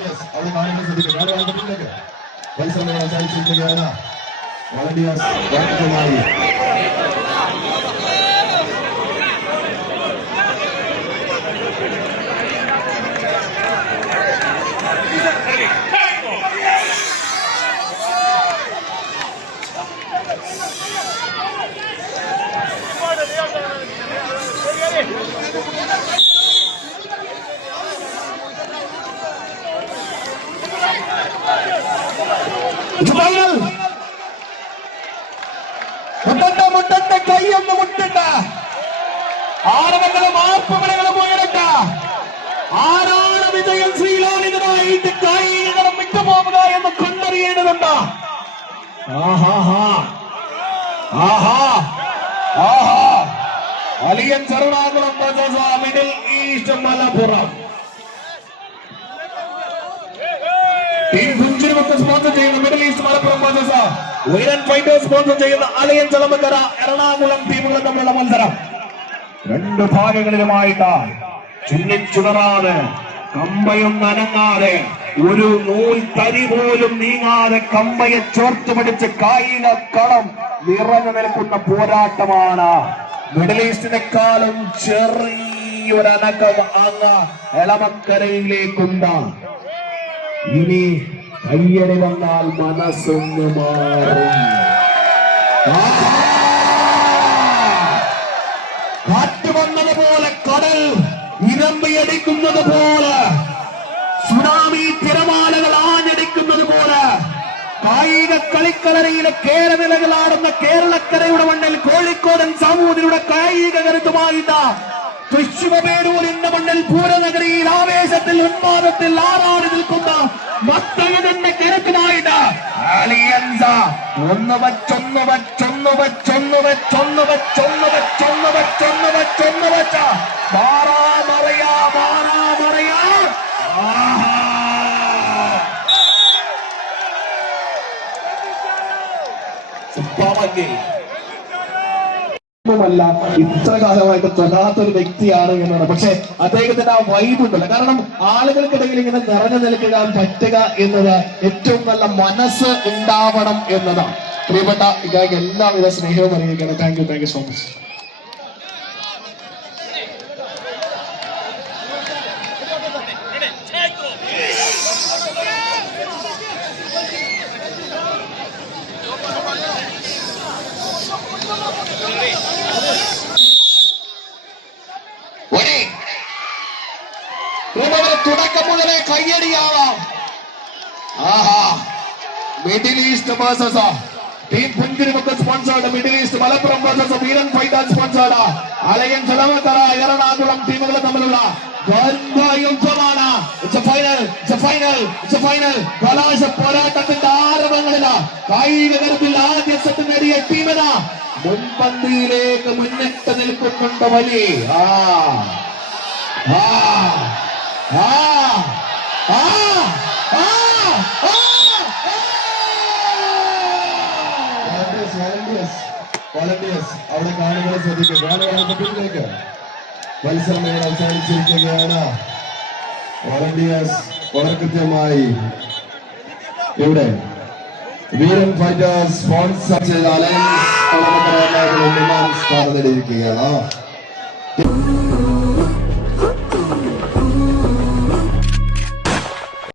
Volunteers അവിടെ കാണേണ്ട ശ്രദ്ധിക്കുക. മത്സരം അവസാനിച്ചിരിക്കുകയാണ്. വളണ്ടിയേഴ്സ് വ്യാപകമായി മുട്ടന്റെ കൈയൊന്ന് മുട്ടണ്ട. ആരവങ്ങളും ആർപ്പവലകളും ഉയരട്ട. ആരാണ് വിജയം ശ്രീലോലിതനായിട്ട് കായികങ്ങളും വിട്ടുപോകുക എന്ന് കണ്ടറിയേണ്ടതുണ്ട്. Alliance Ernakulam middle east Malappuram. Team Punchirimukku sponsor ചെയ്യുന്ന മിഡിൽ ഈസ്റ്റ് മലപ്പുറം ഉയരൻ ഫൈറ്റേഴ്സ് സ്പോൺസർ ചെയ്യുന്ന അലയൻസ് എളമക്കര എറണാകുളം ടീമുകൾ തമ്മിലുള്ള മത്സരം. രണ്ട് ഭാഗങ്ങളിലുമായിട്ട് ചുന്നിച്ചുടറാതെ കമ്പയൊന്നും അനങ്ങാതെ ഒരു നൂൽ തരി പോലും നീങ്ങാതെ കമ്പയെ ചോർത്ത് പിടിച്ച് കായിക കളം നിറഞ്ഞു നിൽക്കുന്ന പോരാട്ടമാണ്. മിഡിൽ ഈസ്റ്റിനെക്കാളും ചെറിയൊരനക്കം അങ്ങ് എളമക്കരയിലേക്കുണ്ട്. ഇനി കയ്യടി വന്നാൽ മനസ്സൊന്ന് മാറും. കാറ്റ് വന്നതുപോലെ, കടൽ ഇരമ്പിയടിക്കുന്നത് പോലെ, സുനാമി തിരമാലകൾ ആഞ്ഞടിക്കുന്നത് പോലെ കായിക കളിക്കളരിയിലെ കേരനിലകളാടുന്ന കേരളക്കരയുടെ മണ്ണിൽ കോഴിക്കോടൻ സാമൂതിരിയുടെ കായിക കരുത്തുമായിട്ട് തൃശ്ശൂരൂരിന്റെ മണ്ണിൽ പൂരനഗരിയിൽ ആവേശത്തിൽ ഉന്മാദത്തിൽ ആറാടി നിൽക്കുന്ന മത്തകന്റെ കരുത്തുമായിട്ട് അലിയൻസ് ഒന്ന് വച്ചൊന്ന് വച്ചൊന്ന് വച്ചൊന്ന് വച്ചൊന്ന് വച്ചൊന്ന് വച്ചൊന്ന് വച്ചൊന്ന് വച്ചൊന്ന് വച്ച മാറാമറിയാ മാറാമറിയാ. ല്ല ഇത്ര കാലമായിട്ട് തൊടാത്തൊരു വ്യക്തിയാണ് എന്നാണ്. പക്ഷെ അദ്ദേഹത്തിന്റെ ആ വൈബ് ഉണ്ടല്ലോ. കാരണം ആളുകൾക്കിടയിൽ ഇങ്ങനെ നിറഞ്ഞു നിൽക്കാൻ പറ്റുക എന്നത് ഏറ്റവും നല്ല മനസ്സ് ഉണ്ടാവണം എന്നതാണ്. പ്രിയപ്പെട്ട ഇക്കാക്ക് എല്ലാവിധ സ്നേഹവും അറിയിക്കണം. Thank you so much. തുടക്കം മുതലേ കയ്യടിയാവാം. Middle east versus team Punchirimukku sponsored middle east Malappuram versus Veeran fighters sponsored alliance Elamakkara Ernakulam ടീമുകൾ തമ്മിലുള്ള യുദ്ധമാണ്. കലാശ പോരാട്ടത്തിന്റെ ആരവങ്ങളില് കായിക തരത്തിൽ ആദ്യ സെറ്റ് നേടിയ ടീമിന് മുൻപന്തിയിലേക്ക് മുന്നിട്ട് നിൽക്കുന്നുണ്ട് വലി. വളണ്ടിയേഴ്സ് അവിടെ കാണുകളെ ശ്രദ്ധിക്കുക. പിന്നിലേക്ക് മത്സരം അവസാനിച്ചിരിക്കുകയാണ്. വളണ്ടിയേഴ്സ് വളരെ കൃത്യമായി ഇവിടെ വീരൻ ഫൈറ്റേഴ്സ് സ്പോൺസർ ചെയ്ത അലയൻസ് സ്ഥാനം നേടിയിരിക്കുകയാണ്.